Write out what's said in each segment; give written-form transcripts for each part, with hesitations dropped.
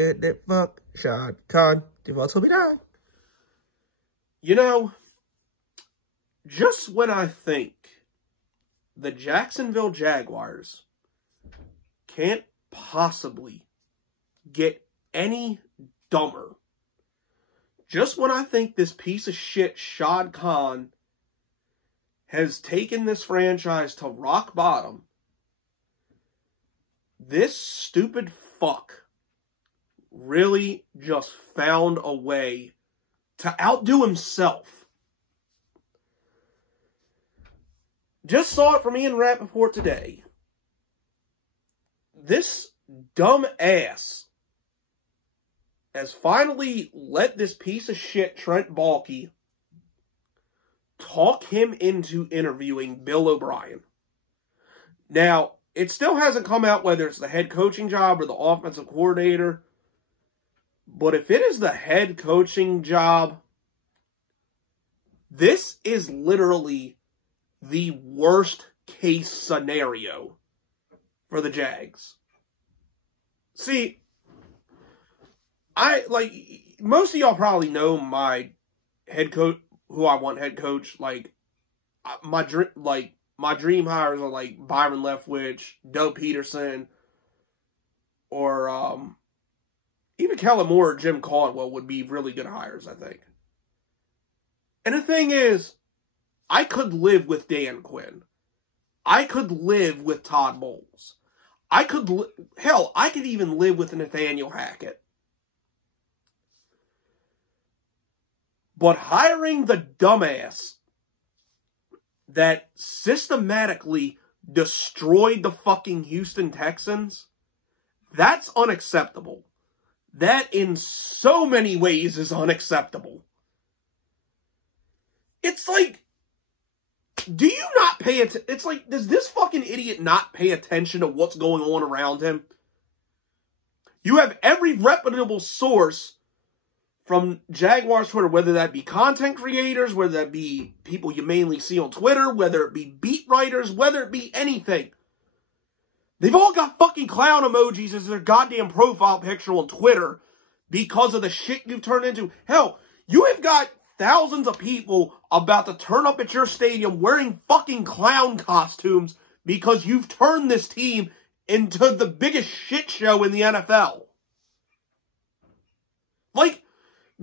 did it fuck Shad Khan. Default will be down. You know, just when I think the Jacksonville Jaguars can't possibly get any dumber, just when I think this piece of shit Shad Khan has taken this franchise to rock bottom, this stupid fuck really just found a way to outdo himself. Just saw it from Ian Rappaport today. This dumb ass has finally let this piece of shit Trent Baalke talk him into interviewing Bill O'Brien. Now, it still hasn't come out whether it's the head coaching job or the offensive coordinator. But if it is the head coaching job, this is literally the worst case scenario for the Jags. See, most of y'all probably know my head coach, who I want head coach. My dream hires are like Byron Leftwich, Doug Peterson, or even Kellen Moore or Jim Caldwell would be really good hires, I think. And the thing is, I could live with Dan Quinn. I could live with Todd Bowles. I could even live with Nathaniel Hackett. But hiring the dumbass that systematically destroyed the fucking Houston Texans, that's unacceptable. That in so many ways is unacceptable. It's like, do you not pay attention? It's like, does this fucking idiot not pay attention to what's going on around him? You have every reputable source from Jaguars Twitter, whether that be content creators, whether that be people you mainly see on Twitter, whether it be beat writers, whether it be anything. They've all got fucking clown emojis as their goddamn profile picture on Twitter because of the shit you've turned into. Hell, you have got thousands of people about to turn up at your stadium wearing fucking clown costumes because you've turned this team into the biggest shit show in the NFL. Like,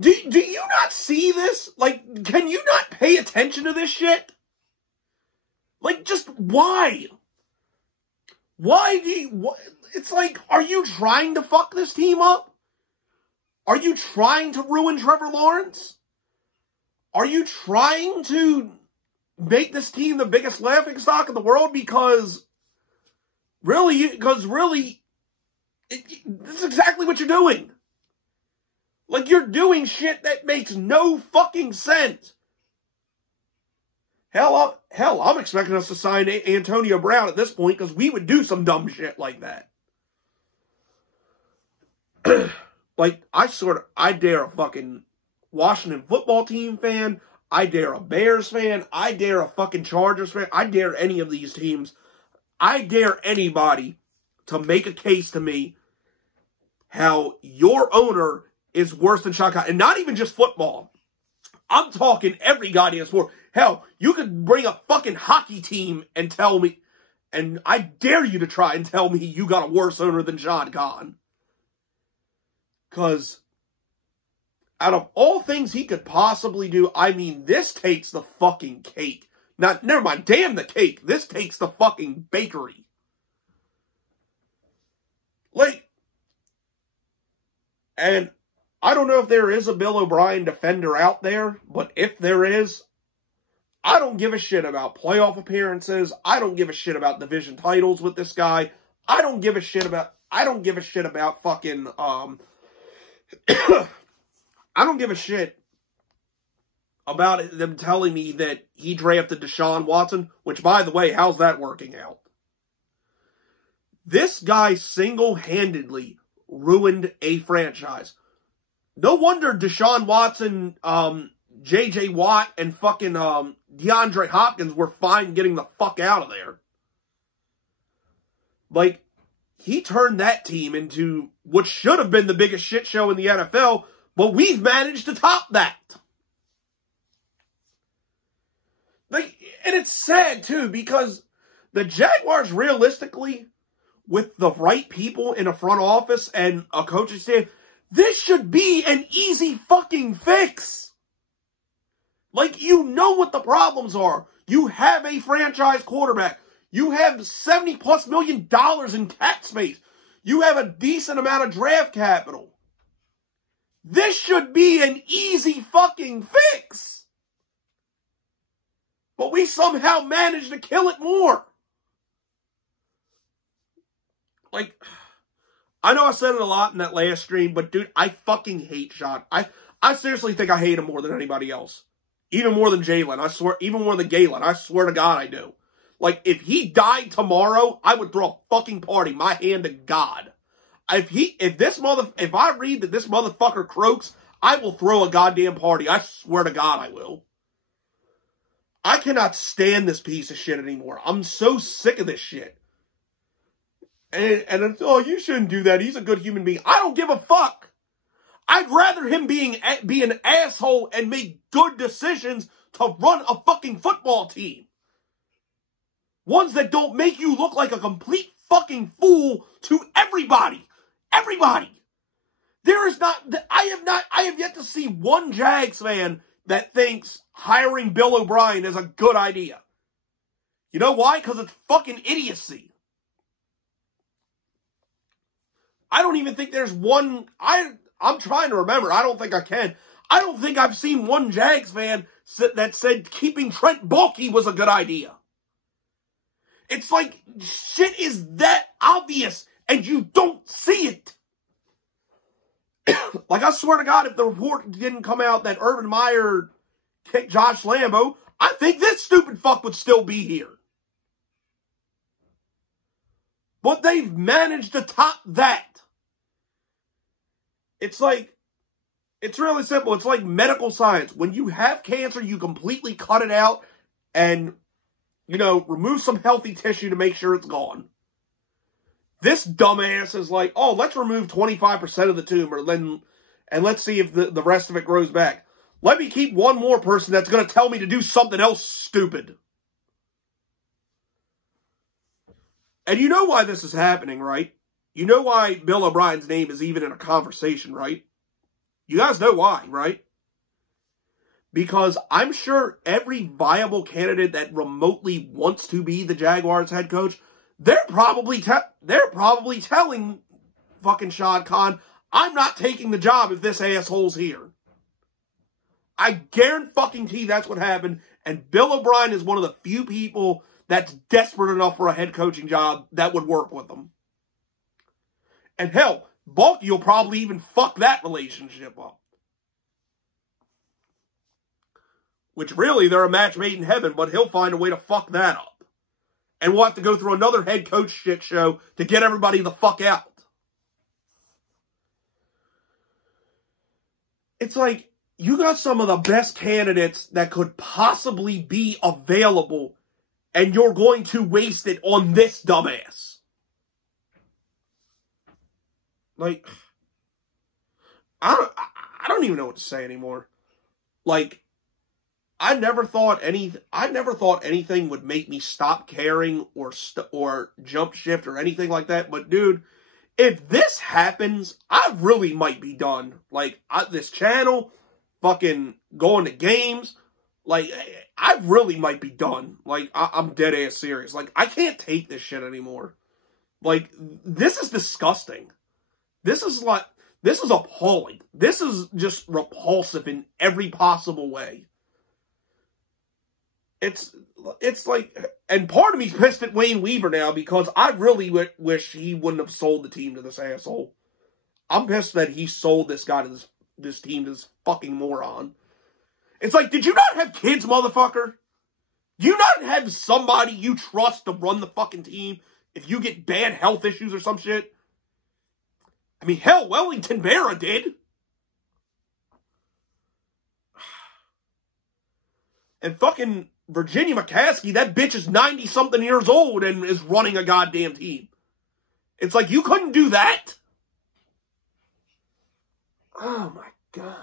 do you not see this? Like, can you not pay attention to this shit? Like, just why? Why do you... It's like, are you trying to fuck this team up? Are you trying to ruin Trevor Lawrence? Are you trying to make this team the biggest laughingstock in the world because this is exactly what you're doing. Like, you're doing shit that makes no fucking sense. Hell, I'm expecting us to sign Antonio Brown at this point because we would do some dumb shit like that. Like, I dare a fucking Washington football team fan. I dare a Bears fan. I dare a fucking Chargers fan. I dare any of these teams. I dare anybody to make a case to me how your owner is worse than Shad Khan. And not even just football. I'm talking every goddamn sport. Hell, you could bring a fucking hockey team and tell me, and I dare you to try and tell me you got a worse owner than Shad Khan. Because out of all things he could possibly do, I mean, this takes the fucking cake. Never mind, damn the cake. This takes the fucking bakery. Like, and I don't know if there is a Bill O'Brien defender out there, but if there is, I don't give a shit about playoff appearances. I don't give a shit about division titles with this guy. I don't give a shit about fucking, I don't give a shit about them telling me that he drafted Deshaun Watson, which, by the way, how's that working out? This guy single-handedly ruined a franchise. No wonder Deshaun Watson, J.J. Watt, and fucking DeAndre Hopkins were fine getting the fuck out of there. Like, he turned that team into what should have been the biggest shit show in the NFL, but we've managed to top that. Like, and it's sad, too, because the Jaguars, realistically, with the right people in a front office and a coaching staff, this should be an easy fucking fix. Like, you know what the problems are. You have a franchise quarterback. You have $70+ million in cap space. You have a decent amount of draft capital. This should be an easy fucking fix. But we somehow managed to kill it more. Like, I know I said it a lot in that last stream, but dude, I fucking hate Sean. I seriously think I hate him more than anybody else. Even more than Jalen. I swear, even more than Galen. I swear to God I do. Like, if he died tomorrow, I would throw a fucking party. My hand to God. If I read that this motherfucker croaks, I will throw a goddamn party. I swear to God I will. I cannot stand this piece of shit anymore. I'm so sick of this shit. And oh, you shouldn't do that. He's a good human being. I don't give a fuck. I'd rather him be an asshole and make good decisions to run a fucking football team. Ones that don't make you look like a complete fucking fool to everybody. Everybody. I have yet to see one Jags fan that thinks hiring Bill O'Brien is a good idea. You know why? Because it's fucking idiocy. I don't even think there's one, I'm trying to remember, I don't think I can. I don't think I've seen one Jags fan that said keeping Trent Baalke was a good idea. It's like, shit is that obvious, and you don't see it. Like, I swear to God, if the report didn't come out that Urban Meyer kicked Josh Lambo, I think this stupid fuck would still be here. But they've managed to top that. It's like, it's really simple. It's like medical science. When you have cancer, you completely cut it out and, remove some healthy tissue to make sure it's gone. This dumbass is like, oh, let's remove 25% of the tumor, and let's see if the rest of it grows back. Let me keep one more person that's going to tell me to do something else stupid. And you know why this is happening, right? You know why Bill O'Brien's name is even in a conversation, right? You guys know why, right? Because I'm sure every viable candidate that remotely wants to be the Jaguars head coach, they're probably telling fucking Shad Khan, I'm not taking the job if this asshole's here. I guarantee that's what happened, and Bill O'Brien is one of the few people that's desperate enough for a head coaching job that would work with them. And hell, Baalke will probably even fuck that relationship up. Which really, they're a match made in heaven, but he'll find a way to fuck that up. And we'll have to go through another head coach shit show to get everybody the fuck out. It's like, you got some of the best candidates that could possibly be available, and you're going to waste it on this dumbass. Like, I don't even know what to say anymore. Like, I never thought anything would make me stop caring or jump shift or anything like that. But dude, if this happens, I really might be done. Like, this channel, fucking going to games, like, I really might be done. Like, I'm dead ass serious. Like, I can't take this shit anymore. Like, this is disgusting. This is appalling. This is just repulsive in every possible way. It's like, and part of me's pissed at Wayne Weaver now because I really wish he wouldn't have sold the team to this asshole. I'm pissed that he sold this guy to this team to this fucking moron. It's like, did you not have kids, motherfucker? Do you not have somebody you trust to run the fucking team if you get bad health issues or some shit? I mean, hell, Wellington Vera did. And fucking Virginia McCaskey, that bitch is 90-something years old and is running a goddamn team. It's like, you couldn't do that? Oh, my God.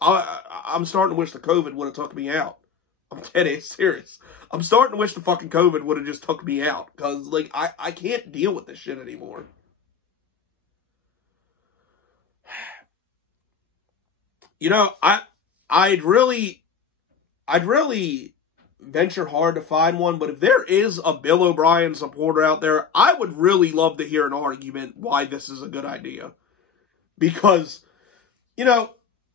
I'm starting to wish the COVID would have took me out. I'm dead serious. I'm starting to wish the fucking COVID would have just took me out. Because, like, I can't deal with this shit anymore. You know, I'd really venture hard to find one, but if there is a Bill O'Brien supporter out there, I would really love to hear an argument why this is a good idea. Because, you know,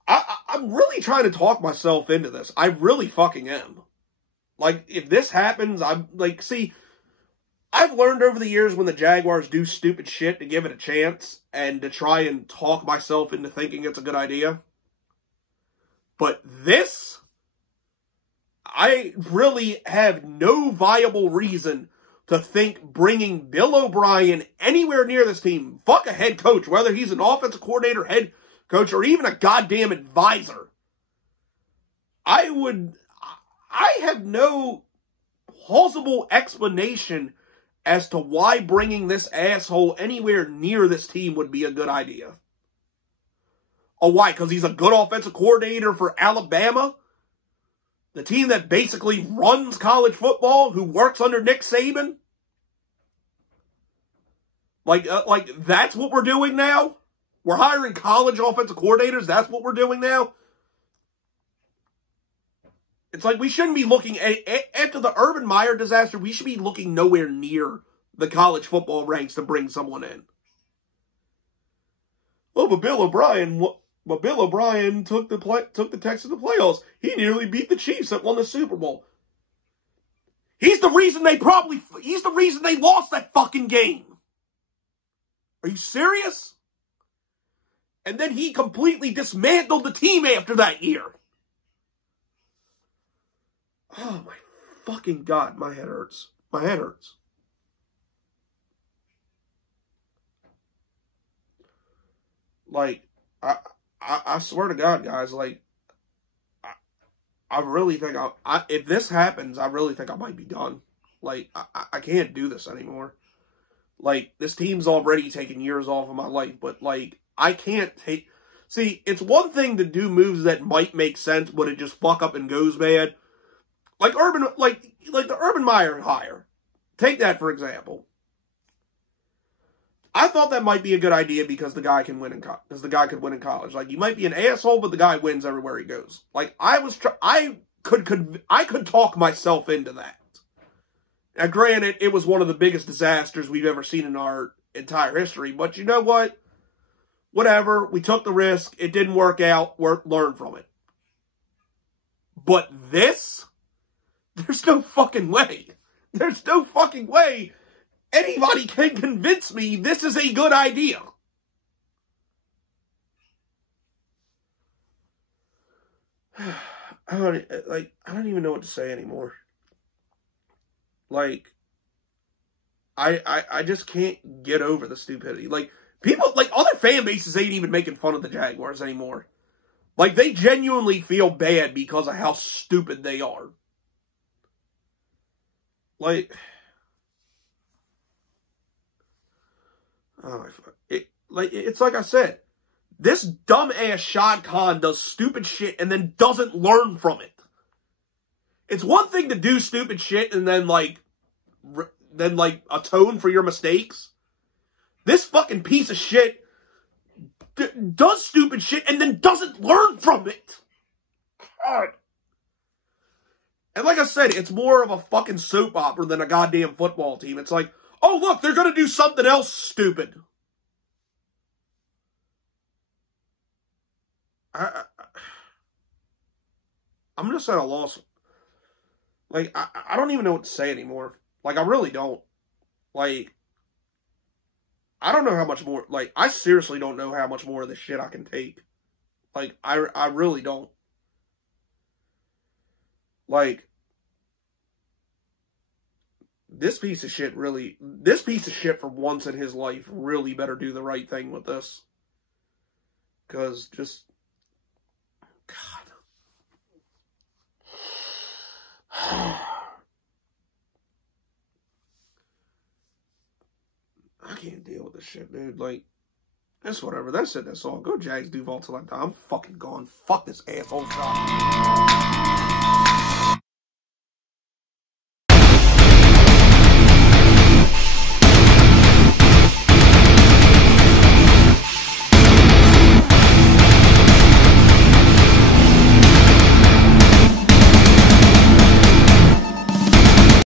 I'm really trying to talk myself into this. I really fucking am. Like, if this happens, I'm like, see, I've learned over the years when the Jaguars do stupid shit to give it a chance and to try and talk myself into thinking it's a good idea. But this, I really have no viable reason to think bringing Bill O'Brien anywhere near this team, fuck a head coach, whether he's an offensive coordinator, head coach, or even a goddamn advisor. I have no plausible explanation as to why bringing this asshole anywhere near this team would be a good idea. Oh, why? Because he's a good offensive coordinator for Alabama? The team that basically runs college football, who works under Nick Saban? Like that's what we're doing now? We're hiring college offensive coordinators? That's what we're doing now? It's like we shouldn't be looking at, after the Urban Meyer disaster, we should be looking nowhere near the college football ranks to bring someone in. Oh, but Bill O'Brien took the Texans to the playoffs. He nearly beat the Chiefs that won the Super Bowl. He's the reason they lost that fucking game. Are you serious? And then he completely dismantled the team after that year. Oh my fucking God, my head hurts. My head hurts. Like, I swear to God, guys, like, I really think if this happens, I really think I might be done. Like, I can't do this anymore. Like, this team's already taken years off of my life, but, like, I can't take... See, it's one thing to do moves that might make sense, but it just fuck up and goes bad. Like the Urban Meyer hire. Take that, for example. I thought that might be a good idea because the guy can win in college. Like, you might be an asshole, but the guy wins everywhere he goes. Like, I could talk myself into that. Now, granted, it was one of the biggest disasters we've ever seen in our entire history, but you know what? Whatever. We took the risk. It didn't work out. Learn from it. But this? There's no fucking way. There's no fucking way anybody can convince me this is a good idea. I don't even know what to say anymore. Like, I just can't get over the stupidity. Like, people, like, other fan bases ain't even making fun of the Jaguars anymore. Like, they genuinely feel bad because of how stupid they are. Like, it's like I said, this dumbass Shad Khan does stupid shit and then doesn't learn from it. It's one thing to do stupid shit and then atone for your mistakes. This fucking piece of shit does stupid shit and then doesn't learn from it. God. And like I said, it's more of a fucking soap opera than a goddamn football team. It's like, oh, look, they're going to do something else stupid. I'm just at a loss. Like, I don't even know what to say anymore. Like, I really don't. Like, I don't know how much more, like, I seriously don't know how much more of this shit I can take. Like, I really don't. Like, this piece of shit for once in his life really better do the right thing with this. Because just, God. I can't deal with this shit, dude. Like, that's whatever. That's it. That's all. Go Jags Duval till I die. I'm fucking gone. Fuck this asshole shot.